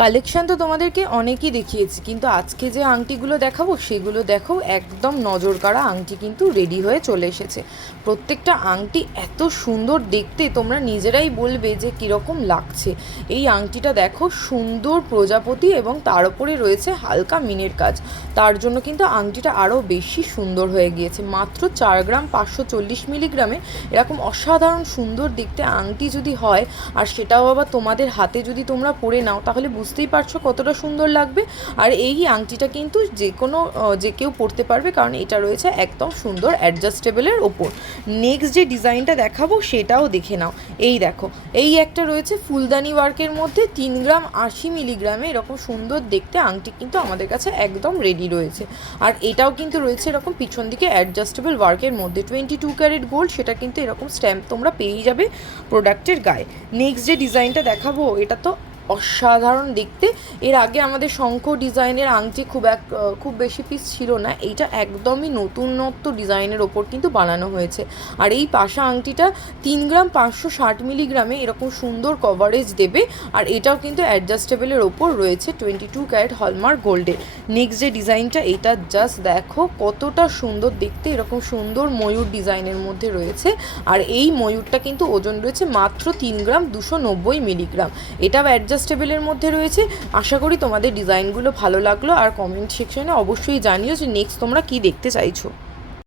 Collection তো তোমাদেরকে অনেকই দেখিয়েছি, কিন্তু আজকে যে আংটিগুলো দেখাবো সেগুলো দেখো একদম নজর কাড়া আংটি কিন্তু রেডি হয়ে চলে এসেছে। প্রত্যেকটা আংটি এত সুন্দর দেখতে, তোমরা নিজেরাই বলবে যে কীরকম লাগছে। এই আংটিটা দেখো, সুন্দর প্রজাপতি এবং তার উপরে রয়েছে হালকা মিনের কাজ, তার জন্য কিন্তু আংটিটা আরও বেশি সুন্দর হয়ে গিয়েছে। মাত্র 4 গ্রাম 540 মিলিগ্রামে এরকম অসাধারণ সুন্দর দেখতে আংটি যদি হয়, আর সেটাও আবার তোমাদের হাতে যদি তোমরা পরে নাও, তাহলে বুঝতেই পারছো কতটা সুন্দর লাগবে। আর এই আংটিটা কিন্তু যে কেউ পরতে পারবে, কারণ এটা রয়েছে একদম সুন্দর অ্যাডজাস্টেবলের ওপর। নেক্সট যে ডিজাইনটা দেখাবো সেটাও দেখে নাও। এই দেখো, এই একটা রয়েছে ফুলদানি ওয়ার্কের মধ্যে 3 গ্রাম 80 মিলিগ্রামে এরকম সুন্দর দেখতে আংটি কিন্তু আমাদের কাছে একদম রেডি রয়েছে। আর এটাও কিন্তু রয়েছে এরকম পিছন দিকে অ্যাডজাস্টেবল ওয়ার্কের মধ্যে 22 ক্যারেট গোল্ড, সেটা কিন্তু এরকম স্ট্যাম্প তোমরা পেয়েই যাবে প্রোডাক্টের গায়ে। নেক্সট যে ডিজাইনটা দেখাবো এটা তো অসাধারণ দেখতে। এর আগে আমাদের শঙ্খ ডিজাইনের আংটি খুব বেশি পিস ছিল না, এইটা একদমই নতুনত্ব ডিজাইনের ওপর কিন্তু বানানো হয়েছে। আর এই পাশা আংটিটা 3 গ্রাম 560 মিলিগ্রামে এরকম সুন্দর কভারেজ দেবে। আর এটাও কিন্তু অ্যাডজাস্টেবলের ওপর রয়েছে 22 ক্যারেট হলমার্ক গোল্ডে। নেক্সট যে ডিজাইনটা, এটা জাস্ট দেখো কতটা সুন্দর দেখতে, এরকম সুন্দর ময়ূর ডিজাইনের মধ্যে রয়েছে। আর এই ময়ূরটা কিন্তু ওজন রয়েছে মাত্র 3 গ্রাম 290 মিলিগ্রাম। এটাও অ্যাডজাস্টেবলের মধ্যে রয়েছে। আশা করি তোমাদের ডিজাইনগুলো ভালো লাগলো, আর কমেন্ট সেকশনে অবশ্যই জানিও যে নেক্সট তোমরা কী দেখতে চাইছো।